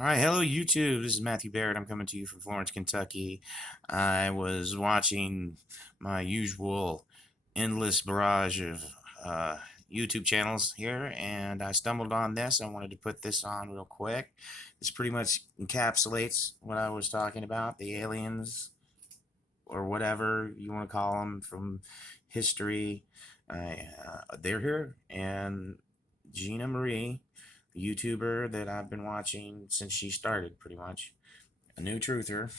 All right, hello YouTube. This is Matthew Barrett. I'm coming to you from Florence, Kentucky. I was watching my usual endless barrage of YouTube channels here, and I stumbled on this. I wanted to put this on real quick. This pretty much encapsulates what I was talking about, the aliens, or whatever you want to call them, from history. They're here, and Gina Marie, the YouTuber that I've been watching since she started, pretty much, a new truther.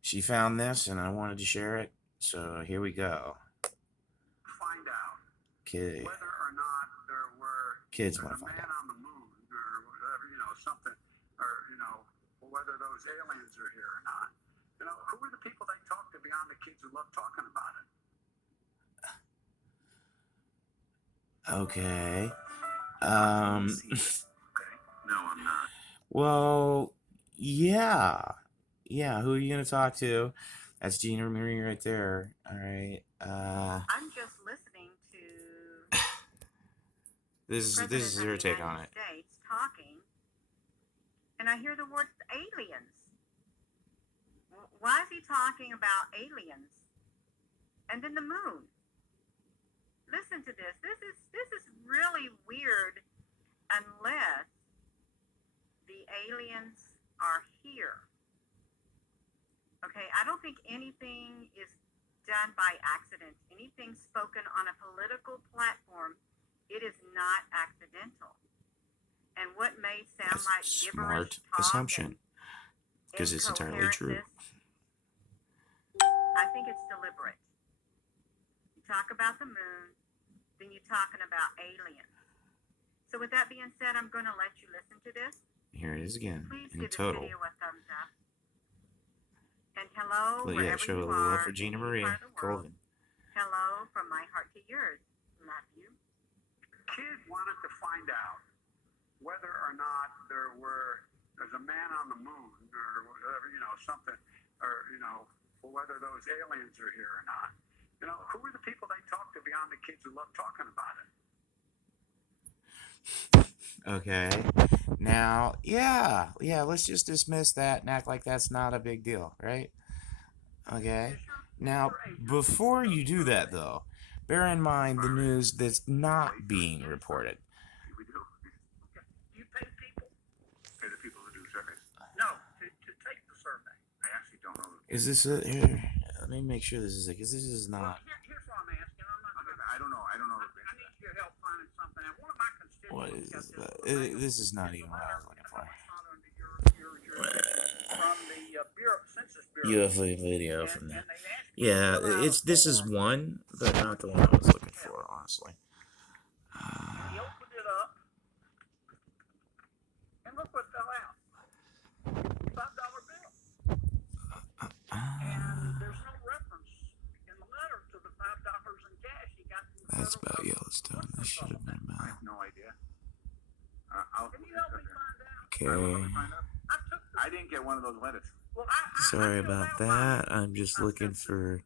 She found this, and I wanted to share it, so here we go. Find out Okay. whether or not there were Kids want a to find man out. on the moon or whatever, something, or whether those aliens are here or not. Who are the people they talk to beyond the kids who love talking about it? Okay. Okay. No, I'm not. Well, yeah. Yeah, who are you going to talk to? That's Gina Marie right there. All right. I'm just listening to This is her take on it. States talking, and I hear the word aliens. Why is he talking about aliens? And then the moon. Listen to this. This is really weird unless the aliens are here. Okay, I don't think anything is done by accident. Anything spoken on a political platform, it is not accidental. And what may sound That's like smart gibberish talk assumption, because it's entirely true. I think it's deliberate. You talk about the moon, then you're talking about aliens. So with that being said, I'm going to let you listen to this. Here it is again. Please in give total. this video a thumbs up. And hello, But yeah, wherever show a you little love are, for Gina in any Marie part of the world. Colvin. Hello from my heart to yours. Love you. Kid wanted to find out whether or not there's a man on the moon or whatever, something, or whether those aliens are here or not. Who are the people they talk to beyond the kids who love talking about it? Okay. Now, yeah, let's just dismiss that and act like that's not a big deal, right? Okay. Now, before you do that, though, bear in mind the news that's not being reported. We do. Okay. Do you pay people? Pay the people who do surveys? No, to take the survey. I actually don't know. Is this a... Here, let me make sure this is it, because this is not... Well, here's what I'm asking. I don't know. I need your help finding something. And one of my What constituents... is this? This is not even what I was looking for. From the Census Bureau. UFO video from that. Yeah, this is one, but not the one I was looking for, honestly. He opened it up, and look what fell out. $5 bill. And there's no reference in the letter to the $5 in cash he got from the That's federal about government. Yellowstone. This should have been I about... have no idea. Can you help me find out? Okay. I didn't get one of those letters. Well, Sorry about that. I'm just looking for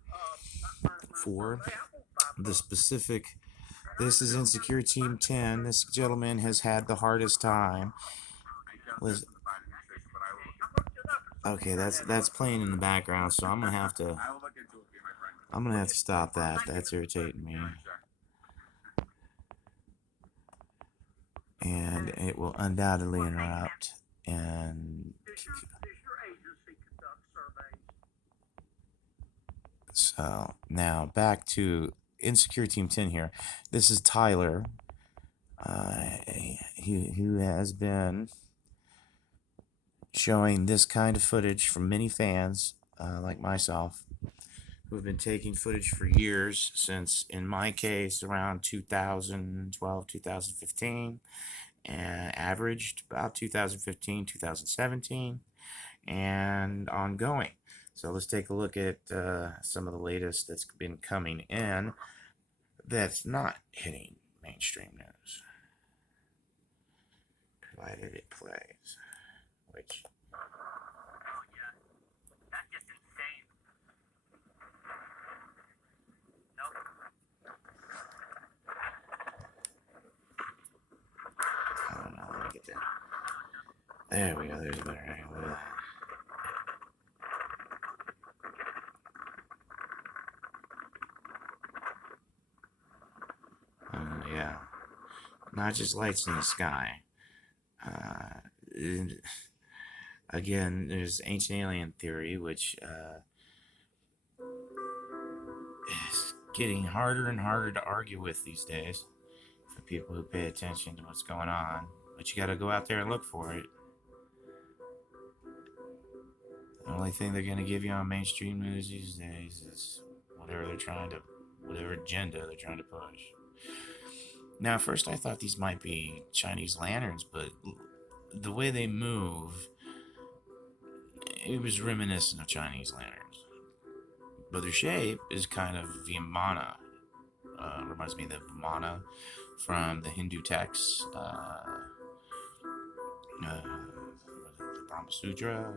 the specific... This is Insecure Team 10. This gentleman has had the hardest time. Okay, that's playing in the background, so I'm gonna have to stop that. That's irritating me. And it will undoubtedly interrupt. And so now back to Insecure Team 10 here. This is Tyler, who has been showing this kind of footage from many fans like myself, who have been taking footage for years, since, in my case, around 2012, 2015, and averaged about 2015, 2017, and ongoing. So let's take a look at some of the latest that's been coming in that's not hitting mainstream news, provided it plays, which... I don't know, let me get that. There we go. There's a better angle. Look at that. Yeah. Not just lights in the sky. Uh, Again, there's ancient alien theory, which is getting harder and harder to argue with these days for people who pay attention to what's going on. But you got to go out there and look for it. The only thing they're going to give you on mainstream news these days is whatever agenda they're trying to push. Now, at first I thought these might be Chinese lanterns, but the way they move, it was reminiscent of Chinese lanterns. But their shape is kind of Vimana. Reminds me of the Vimana from the Hindu texts. The Brahma Sutra.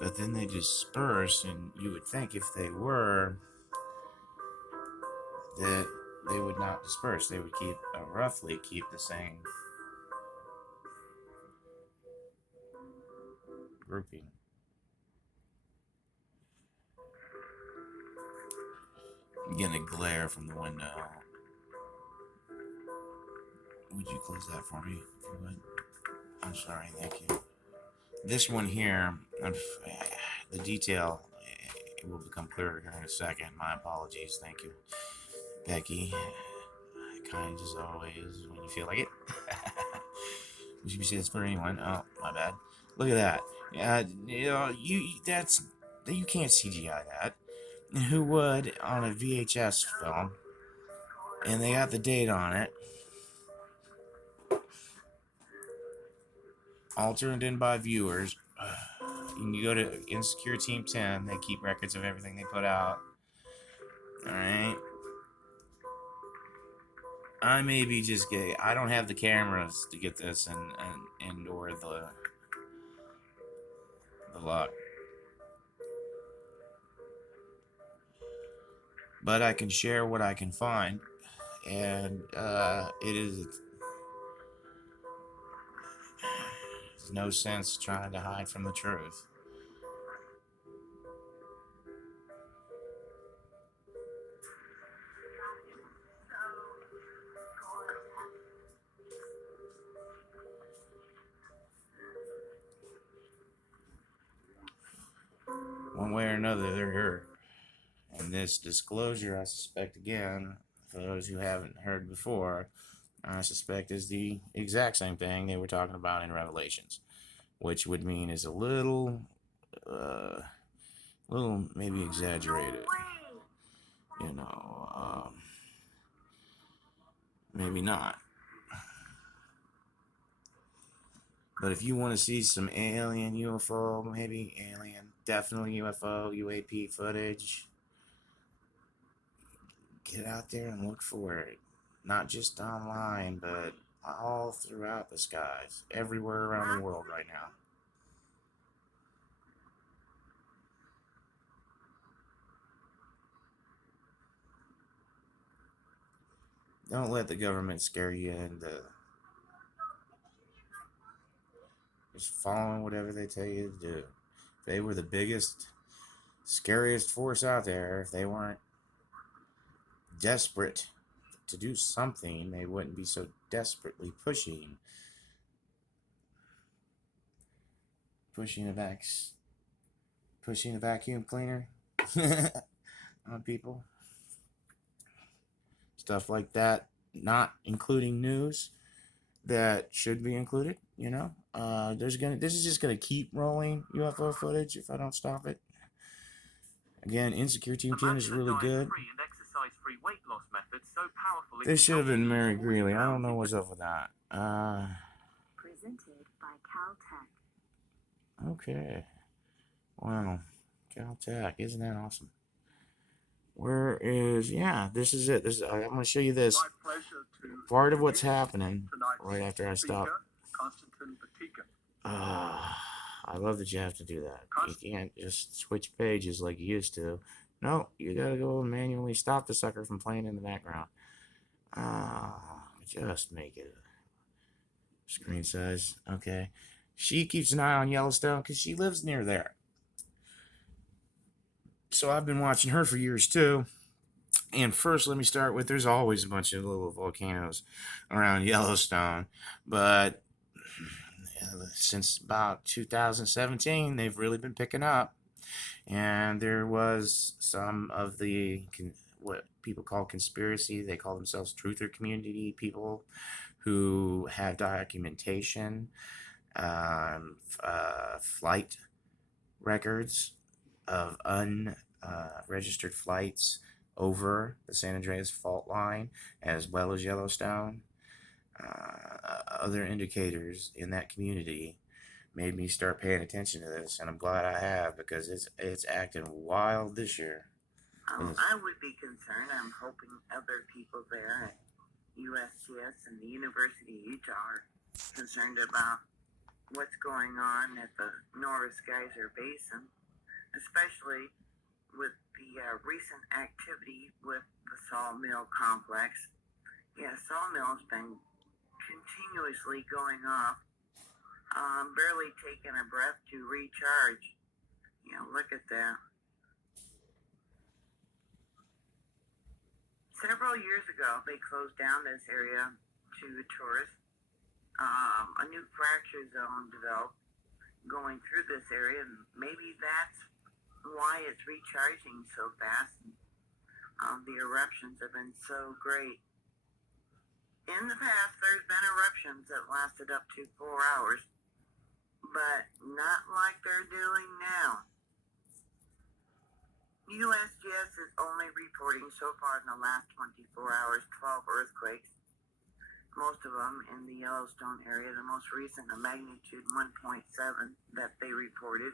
But then they disperse, and you would think if they were, that they would not disperse. They would roughly keep the same grouping. I'm getting a glare from the window. Would you close that for me, if you would? I'm sorry, thank you. This one here, the detail, it will become clearer here in a second. My apologies, thank you, Becky. Kind as always when you feel like it. Would you say it's for anyone? Oh, my bad. Look at that. You can't CGI that. And who would on a VHS film? And they got the date on it. All turned in by viewers. You can go to Insecure Team 10. They keep records of everything they put out. Alright. I may be just gay. I don't have the cameras to get this and or the luck. But I can share what I can find. And it is... There's no sense trying to hide from the truth. One way or another, they're here. And this disclosure, I suspect, again, for those who haven't heard before, I suspect is the exact same thing they were talking about in Revelations, which would mean is a little maybe exaggerated, maybe not. But if you want to see some alien UFO, maybe alien, definitely UFO, UAP footage, get out there and look for it. Not just online, but all throughout the skies, everywhere around the world right now. Don't let the government scare you into just following whatever they tell you to do. If they were the biggest, scariest force out there, if they weren't desperate to do something, they wouldn't be so desperately pushing a vacuum cleaner on people. Stuff like that, not including news that should be included. This is just gonna keep rolling UFO footage if I don't stop it. Again, Insecure Team 10 is really good. This should have been Mary Greeley. I don't know what's up with that. Presented by Caltech. Okay. Wow. Caltech, isn't that awesome? Where is, this is it. I'm going to show you this part of what's happening right after I stop. I love that you have to do that. You can't just switch pages like you used to. No, you gotta go and manually stop the sucker from playing in the background. Just make it screen size. Okay. She keeps an eye on Yellowstone because she lives near there. So I've been watching her for years too. And first, let me start with there's always a bunch of little volcanoes around Yellowstone, but since about 2017, they've really been picking up. And there was some of the what people call conspiracy. They call themselves truther community people who have documentation, flight records of unregistered flights over the San Andreas fault line as well as Yellowstone. Other indicators in that community made me start paying attention to this, and I'm glad I have because it's acting wild this year. I would be concerned. I'm hoping other people there at USGS and the University of Utah are concerned about what's going on at the Norris Geyser Basin, especially with the recent activity with the sawmill complex. Yeah, sawmill's been continuously going off, barely taking a breath to recharge. You know, look at that. Several years ago, they closed down this area to tourists. A new fracture zone developed going through this area, and maybe that's why it's recharging so fast. The eruptions have been so great. In the past, there's been eruptions that lasted up to 4 hours, but not like they're doing now. USGS is only reporting so far in the last 24 hours 12 earthquakes, most of them in the Yellowstone area. The most recent, a magnitude 1.7 that they reported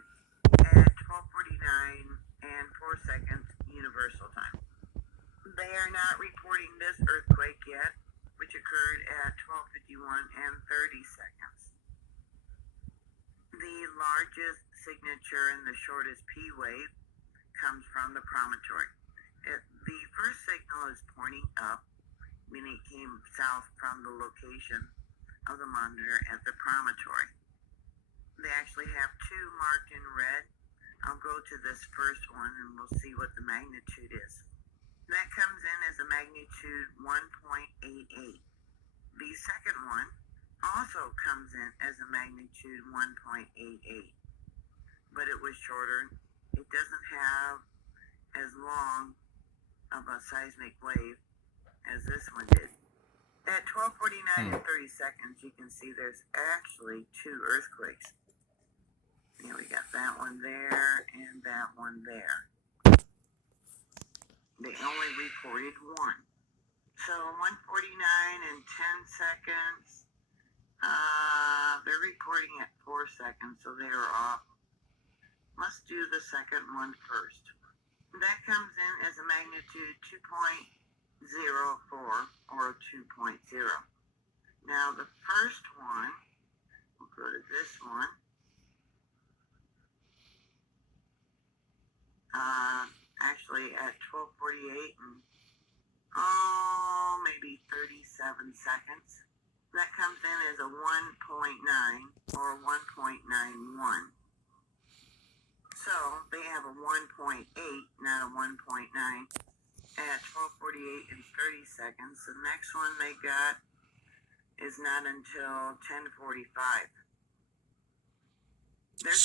at 12:49 and 4 seconds Universal Time. They are not reporting this earthquake yet, which occurred at 12:51 and 30 seconds. The largest signature and the shortest P wave comes from the promontory. The first signal is pointing up, meaning it came south from the location of the monitor at the promontory. They actually have two marked in red. I'll go to this first one and we'll see what the magnitude is. That comes in as a magnitude 1.88. The second one also comes in as a magnitude 1.88, but it was shorter. It doesn't have as long of a seismic wave as this one did. At 12:49 and 30 seconds, you can see there's actually two earthquakes. You know, we got that one there and that one there. They only reported one. So 1:49 and 10 seconds. They're reporting at 4 seconds, so they are off. Let's do the second one first. That comes in as a magnitude 2.04 or 2.0. Now the first one, we'll go to this one. Actually at 12:48 and maybe 37 seconds. That comes in as a 1.9 or 1.91. So they have a 1.8, not a 1.9, at 12:48 and 30 seconds. The next one they got is not until 10:45. There's